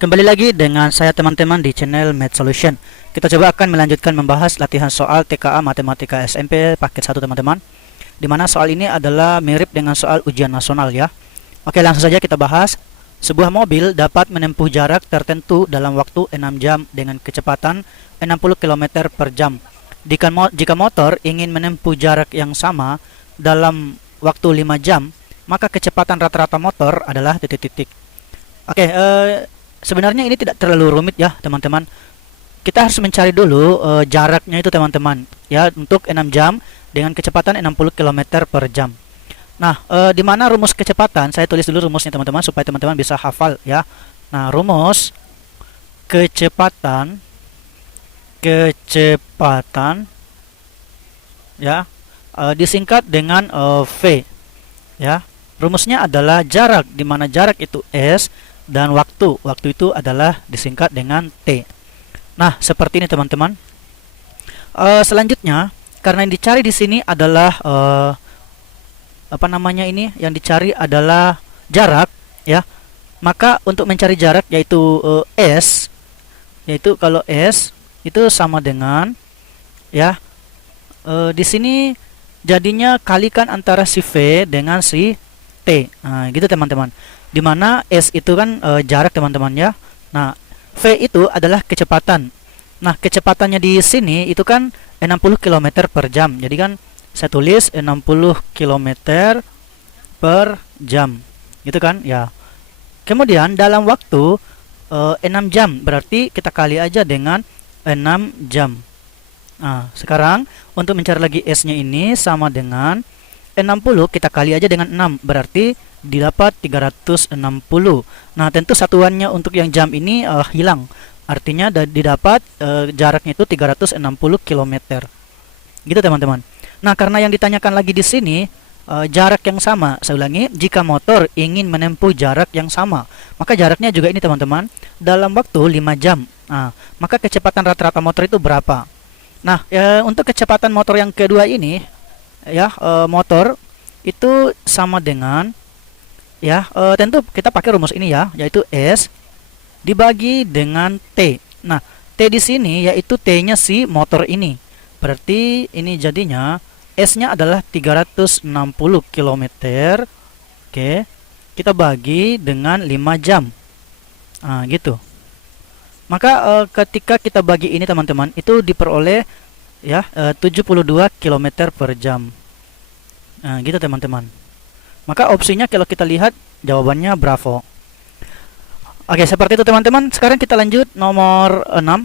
Kembali lagi dengan saya teman-teman di channel Math Solution. Kita coba akan melanjutkan membahas latihan soal TKA Matematika SMP paket 1 teman-teman. Dimana soal ini adalah mirip dengan soal ujian nasional ya. Oke, langsung saja kita bahas. Sebuah mobil dapat menempuh jarak tertentu dalam waktu 6 jam dengan kecepatan 60 km per jam. Jika motor ingin menempuh jarak yang sama dalam waktu 5 jam, maka kecepatan rata-rata motor adalah titik-titik. Oke, sebenarnya ini tidak terlalu rumit ya teman-teman. Kita harus mencari dulu jaraknya itu teman-teman ya, untuk 6 jam dengan kecepatan 60 km per jam. Nah, di mana rumus kecepatan? Saya tulis dulu rumusnya teman-teman supaya teman-teman bisa hafal ya. Nah, rumus kecepatan ya disingkat dengan V ya. Rumusnya adalah jarak, di mana jarak itu S, dan waktu itu adalah disingkat dengan T. Nah, seperti ini teman-teman. Selanjutnya, karena yang dicari di sini adalah yang dicari adalah jarak ya, maka untuk mencari jarak yaitu S, yaitu kalau S itu sama dengan ya, di sini jadinya kalikan antara si V dengan si T. Nah, gitu teman-teman. Dimana S itu kan jarak teman-teman ya. Nah, V itu adalah kecepatan. Nah, kecepatannya di sini itu kan 60 km per jam. Jadi kan saya tulis 60 km per jam. Gitu kan ya. Kemudian dalam waktu 6 jam, berarti kita kali aja dengan 6 jam. Nah, sekarang untuk mencari lagi S-nya ini sama dengan 60 kita kali aja dengan 6, berarti didapat 360. Nah, tentu satuannya untuk yang jam ini hilang. Artinya didapat jaraknya itu 360 km. Gitu teman-teman. Nah, karena yang ditanyakan lagi di sini jarak yang sama. Saya ulangi, jika motor ingin menempuh jarak yang sama, maka jaraknya juga ini teman-teman dalam waktu 5 jam. Nah, maka kecepatan rata-rata motor itu berapa? Nah, untuk kecepatan motor yang kedua ini ya, motor itu sama dengan ya, tentu kita pakai rumus ini ya, yaitu S dibagi dengan T. Nah, T di sini yaitu T-nya si motor ini. Berarti ini jadinya S-nya adalah 360 km. Oke. Kita bagi dengan 5 jam. Nah, gitu. Maka ketika kita bagi ini teman-teman, itu diperoleh ya 72 km per jam. Nah, gitu teman-teman. Maka opsinya kalau kita lihat jawabannya bravo. Oke, seperti itu teman-teman. Sekarang kita lanjut nomor 6.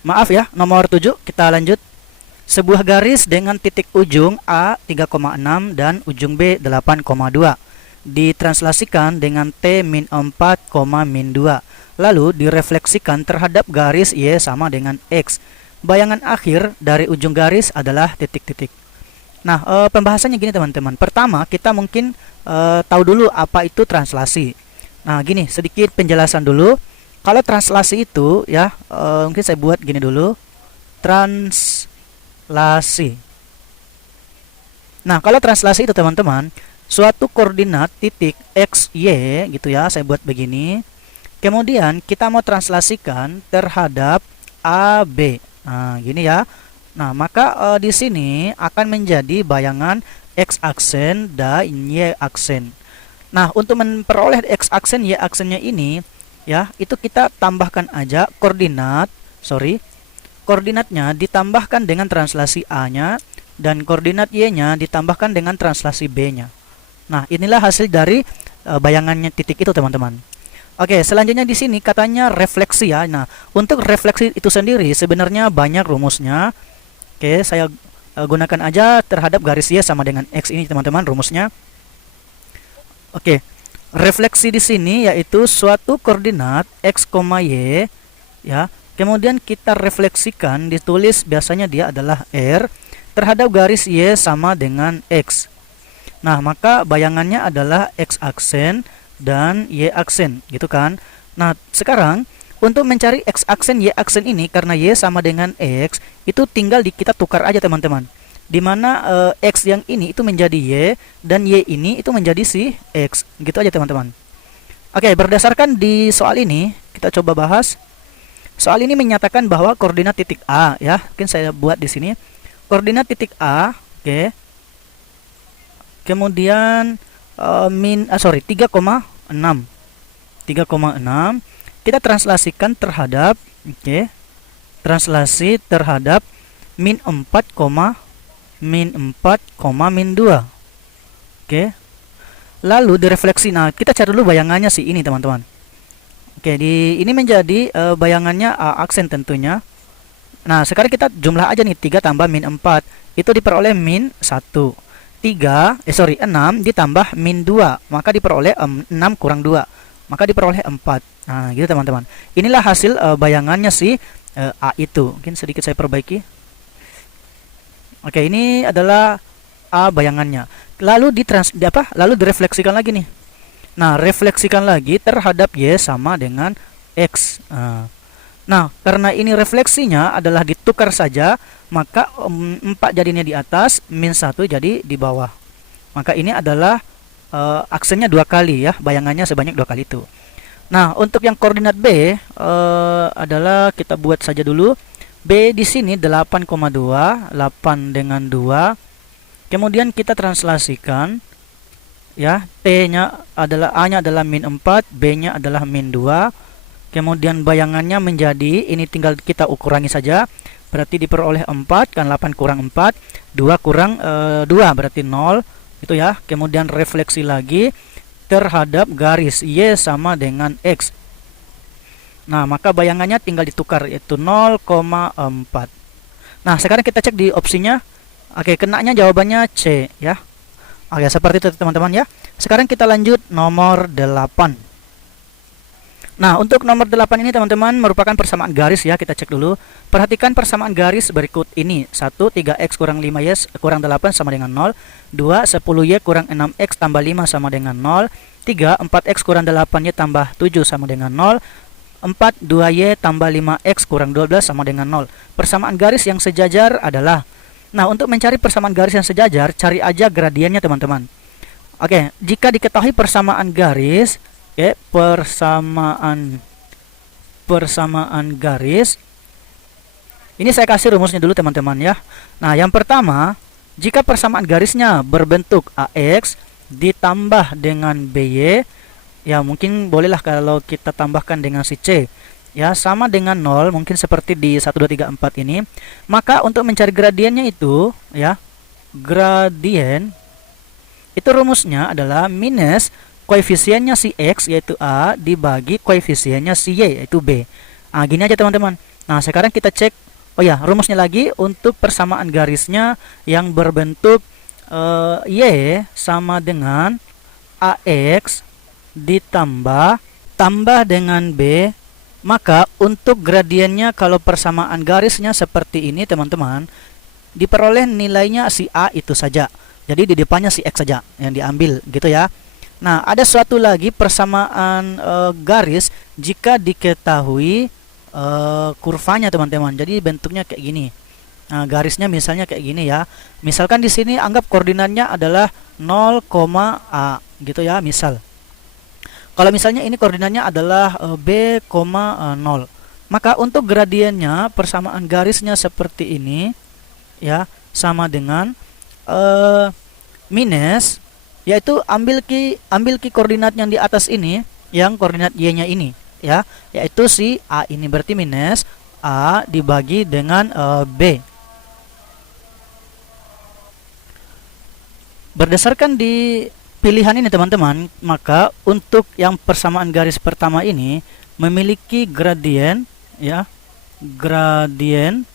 Maaf ya, nomor 7 kita lanjut. Sebuah garis dengan titik ujung A 3,6 dan ujung B 8,2 ditranslasikan dengan T min 4, min 2. Lalu direfleksikan terhadap garis Y sama dengan X. Bayangan akhir dari ujung garis adalah titik-titik. Nah, pembahasannya gini teman-teman. Pertama, kita mungkin tahu dulu apa itu translasi. Nah, gini, sedikit penjelasan dulu. Kalau translasi itu ya, mungkin saya buat gini dulu. Translasi. Nah, kalau translasi itu teman-teman, suatu koordinat titik X, Y gitu ya, saya buat begini. Kemudian kita mau translasikan terhadap A, B. Nah, gini ya. Nah, maka di sini akan menjadi bayangan X aksen dan Y aksen. Nah, untuk memperoleh X aksen Y aksennya ini ya, itu kita tambahkan aja koordinatnya ditambahkan dengan translasi A-nya dan koordinat Y-nya ditambahkan dengan translasi B-nya. Nah, inilah hasil dari bayangannya titik itu teman-teman. Oke, selanjutnya di sini katanya refleksi ya. Nah, untuk refleksi itu sendiri sebenarnya banyak rumusnya. Oke, saya gunakan aja terhadap garis Y sama dengan X ini teman-teman rumusnya. Oke, refleksi di sini yaitu suatu koordinat X, Y ya. Kemudian kita refleksikan, ditulis biasanya dia adalah R terhadap garis Y sama dengan X. Nah, maka bayangannya adalah X aksen dan Y aksen, gitu kan. Nah, sekarang untuk mencari X aksen Y aksen ini, karena Y sama dengan X, itu tinggal kita tukar aja teman-teman. Dimana X yang ini itu menjadi Y dan Y ini itu menjadi si X, gitu aja teman-teman. Oke, berdasarkan di soal ini, kita coba bahas. Soal ini menyatakan bahwa koordinat titik A, ya, mungkin saya buat di sini. Koordinat titik A, oke. Kemudian 3,6. 3,6 kita translasikan terhadap, oke. Translasi terhadap min 4, min 2. Oke. Lalu direfleksi. Nah, kita cari dulu bayangannya sih ini, teman-teman. Oke, ini menjadi bayangannya aksen tentunya. Nah, sekarang kita jumlah aja nih, 3 tambah min 4 itu diperoleh min 1. 6 ditambah min 2, maka diperoleh 6 kurang 2, maka diperoleh 4. Nah, gitu teman-teman. Inilah hasil bayangannya si A itu. Mungkin sedikit saya perbaiki. Oke, ini adalah A bayangannya. Lalu lalu direfleksikan lagi nih. Nah, refleksikan lagi terhadap Y sama dengan X. Nah, karena ini refleksinya adalah ditukar saja, maka 4 jadinya di atas, min 1 jadi di bawah. Maka ini adalah aksennya 2 kali ya, bayangannya sebanyak 2 kali itu. Nah, untuk yang koordinat B adalah kita buat saja dulu. B di sini 8,2, 8 dengan 2. Kemudian kita translasikan ya, T-nya adalah A-nya adalah min 4, B-nya adalah min 2. Kemudian bayangannya menjadi, ini tinggal kita ukurangi saja. Berarti diperoleh 4, kan 8 kurang 4, 2 kurang 2 berarti 0 itu ya. Kemudian refleksi lagi terhadap garis Y sama dengan X. Nah, maka bayangannya tinggal ditukar, yaitu 0,4. Nah, sekarang kita cek di opsinya. Oke, kenanya jawabannya C ya. Oke, seperti itu teman-teman ya. Sekarang kita lanjut nomor 8. Nah, untuk nomor 8 ini teman-teman merupakan persamaan garis ya. Kita cek dulu. Perhatikan persamaan garis berikut ini. 1, 3x kurang 5y kurang 8 sama dengan 0. 2, 10y kurang 6x tambah 5 sama dengan 0. 3, 4x kurang 8y tambah 7 sama dengan 0. 4, 2y tambah 5x kurang 12 sama dengan 0. Persamaan garis yang sejajar adalah. Nah, untuk mencari persamaan garis yang sejajar, cari aja gradiennya teman-teman. Oke, jika diketahui persamaan garis, oke, persamaan garis. Ini saya kasih rumusnya dulu teman-teman ya. Nah, yang pertama, jika persamaan garisnya berbentuk AX ditambah dengan BY, ya mungkin bolehlah kalau kita tambahkan dengan si C. Ya, sama dengan 0, mungkin seperti di 1, 2, 3, 4 ini. Maka untuk mencari gradiennya itu, ya, gradien itu rumusnya adalah minus koefisiennya si X yaitu A dibagi koefisiennya si Y yaitu B. Nah, gini aja teman-teman. Nah, sekarang kita cek. Oh ya, rumusnya lagi untuk persamaan garisnya yang berbentuk Y sama dengan AX ditambah dengan B. Maka untuk gradiennya kalau persamaan garisnya seperti ini teman-teman, diperoleh nilainya si A itu saja. Jadi di depannya si X saja yang diambil gitu ya. Nah, ada suatu lagi persamaan garis jika diketahui kurvanya teman-teman. Jadi bentuknya kayak gini. Nah, garisnya misalnya kayak gini ya. Misalkan di sini anggap koordinatnya adalah 0, A gitu ya, misal. Kalau misalnya ini koordinatnya adalah B, 0. Maka untuk gradiennya persamaan garisnya seperti ini ya, sama dengan minus, yaitu ambil ki koordinat yang di atas ini, yang koordinat Y-nya ini ya, yaitu si A ini, berarti minus A dibagi dengan B. Berdasarkan di pilihan ini teman-teman, maka untuk yang persamaan garis pertama ini memiliki gradien ya, gradien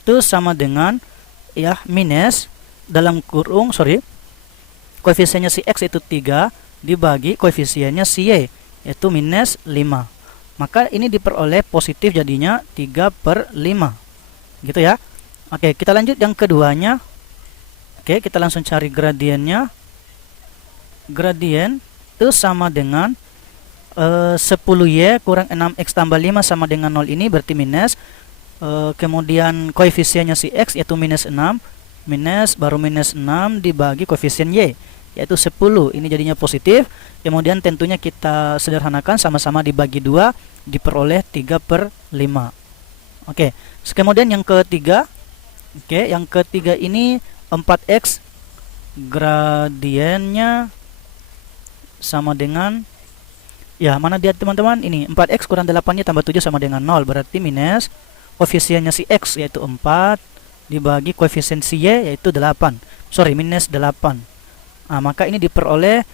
itu sama dengan ya minus dalam kurung koefisiennya si X itu 3 dibagi koefisiennya si Y yaitu minus 5. Maka ini diperoleh positif, jadinya 3/5 gitu ya. Oke, kita lanjut yang keduanya. Oke, kita langsung cari gradiennya. Gradien itu sama dengan 10y kurang 6x tambah 5 sama dengan 0, ini berarti minus. Kemudian koefisiennya si X yaitu minus 6, minus baru minus 6 dibagi koefisien Y yaitu 10. Ini jadinya positif. Kemudian tentunya kita sederhanakan, sama-sama dibagi 2, diperoleh 3/5. Oke, kemudian yang ketiga. Oke, yang ketiga ini 4x gradiennya sama dengan, ya mana dia teman-teman, ini 4x kurang 8-nya tambah 7 sama dengan 0, berarti minus koefisiennya si x yaitu 4 dibagi koefisien si y yaitu 8, minus 8. Nah, maka ini diperoleh,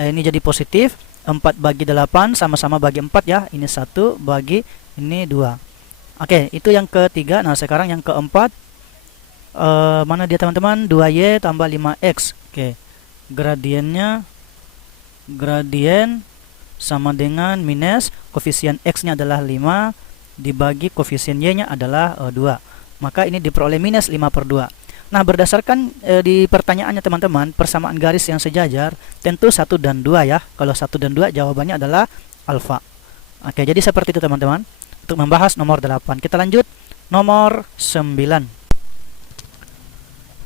ini jadi positif, 4 bagi 8 sama-sama bagi 4 ya, ini 1 bagi ini 2. Oke, itu yang ketiga. Nah, sekarang yang keempat, mana dia teman-teman, 2y tambah 5x. Oke, gradien sama dengan minus koefisien x nya adalah 5 dibagi koefisien y nya adalah 2, maka ini diperoleh minus 5/2. Nah, berdasarkan di pertanyaannya teman-teman, persamaan garis yang sejajar tentu 1 dan 2 ya. Kalau 1 dan 2 jawabannya adalah alfa. Oke, jadi seperti itu teman-teman untuk membahas nomor 8. Kita lanjut nomor 9.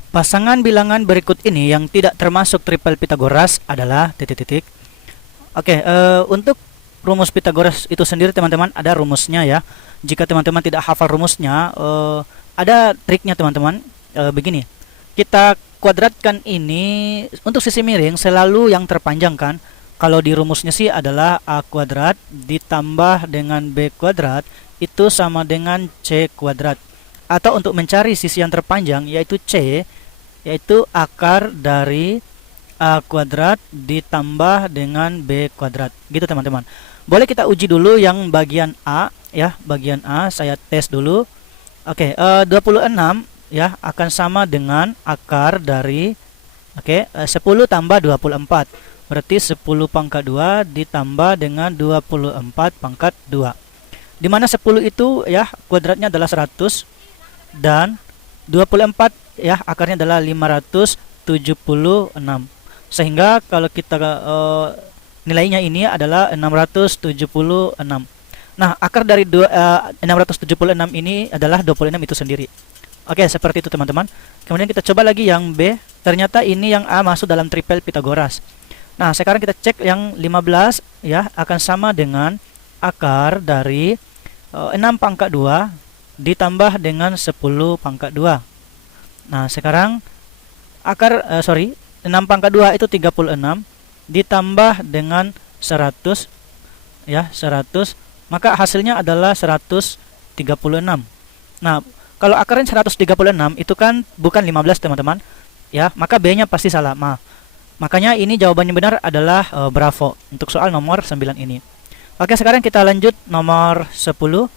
Pasangan bilangan berikut ini yang tidak termasuk triple Pythagoras adalah titik-titik. Oke, untuk rumus Pythagoras itu sendiri teman-teman ada rumusnya ya. Jika teman-teman tidak hafal rumusnya, ada triknya teman-teman. Begini, kita kuadratkan ini untuk sisi miring selalu yang terpanjang kan. Kalau di rumusnya sih adalah a kuadrat ditambah dengan b kuadrat itu sama dengan c kuadrat. Atau untuk mencari sisi yang terpanjang yaitu c, yaitu akar dari a kuadrat ditambah dengan b kuadrat. Gitu teman-teman. Boleh kita uji dulu yang bagian A ya, bagian A saya tes dulu. Oke, 26 ya akan sama dengan akar dari 10 tambah 24. Berarti 10 pangkat 2 ditambah dengan 24 pangkat 2. Dimana 10 itu ya kuadratnya adalah 100 dan 24 ya akarnya adalah 576. Sehingga kalau kita nilainya ini adalah 676. Nah, akar dari 676 ini adalah 26 itu sendiri. Oke, seperti itu teman-teman. Kemudian kita coba lagi yang B. Ternyata ini yang A masuk dalam triple Pythagoras. Nah, sekarang kita cek yang 15 ya akan sama dengan akar dari 6 pangkat 2 ditambah dengan 10 pangkat 2. Nah, sekarang akar 6 pangkat 2 itu 36 ditambah dengan 100 ya, 100, maka hasilnya adalah 136. Nah, kalau akarnya 136 itu kan bukan 15 teman-teman ya, maka B nya pasti salah. Makanya ini jawabannya benar adalah bravo untuk soal nomor 9 ini. Oke, sekarang kita lanjut nomor 10.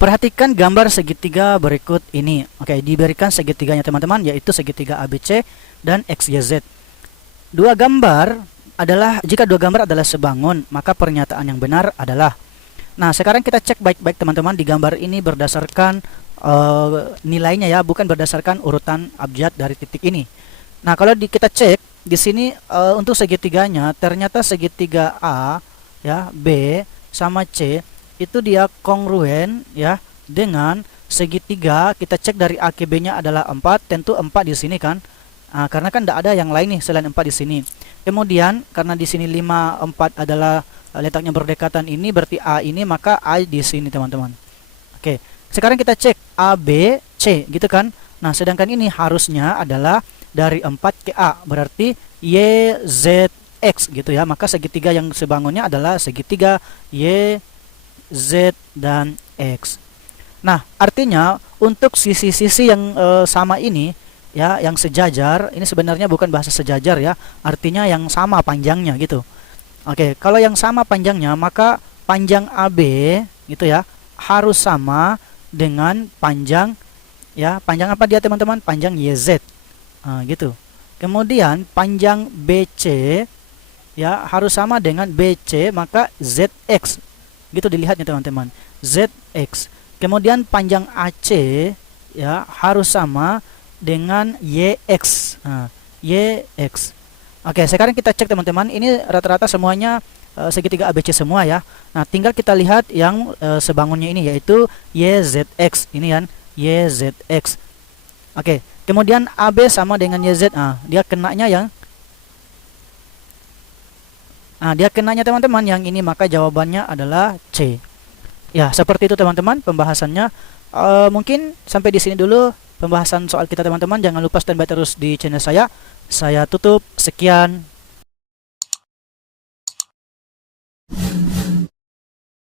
Perhatikan gambar segitiga berikut ini. Oke, diberikan segitiganya teman-teman, yaitu segitiga ABC dan XYZ. Jika dua gambar adalah sebangun, maka pernyataan yang benar adalah. Nah, sekarang kita cek baik-baik teman-teman di gambar ini berdasarkan nilainya ya, bukan berdasarkan urutan abjad dari titik ini. Nah, kalau kita cek di sini untuk segitiganya, ternyata segitiga A ya, B sama C itu dia kongruen ya dengan segitiga. Kita cek dari A ke B-nya adalah 4, tentu 4 di sini kan. Karena kan tidak ada yang lain nih selain 4 di sini. Kemudian karena di sini 5, 4 adalah letaknya berdekatan ini, berarti A ini, maka A di sini teman-teman. Oke, sekarang kita cek A, B, C gitu kan. Nah, sedangkan ini harusnya adalah dari 4 ke A, berarti Y, Z, X gitu ya. Maka segitiga yang sebangunnya adalah segitiga Y, Z, dan X. Nah, artinya untuk sisi-sisi yang sama ini ya, yang sejajar, ini sebenarnya bukan bahasa sejajar ya, artinya yang sama panjangnya gitu. Oke, kalau yang sama panjangnya, maka panjang AB gitu ya harus sama dengan panjang ya, panjang apa dia teman-teman? Panjang YZ. Gitu. Kemudian panjang BC ya harus sama dengan BC, maka ZX. Gitu dilihatnya teman-teman. ZX. Kemudian panjang AC ya harus sama dengan YX. YX. Oke, sekarang kita cek teman-teman, ini rata-rata semuanya segitiga ABC semua ya. Nah, tinggal kita lihat yang sebangunnya ini, yaitu YZX. Ini kan YZX. Oke, Kemudian AB sama dengan YZ. Dia kenanya teman-teman yang ini, maka jawabannya adalah C. Ya, seperti itu teman-teman pembahasannya. Mungkin sampai di sini dulu pembahasan soal kita teman-teman. Jangan lupa standby terus di channel saya. Saya tutup. Sekian.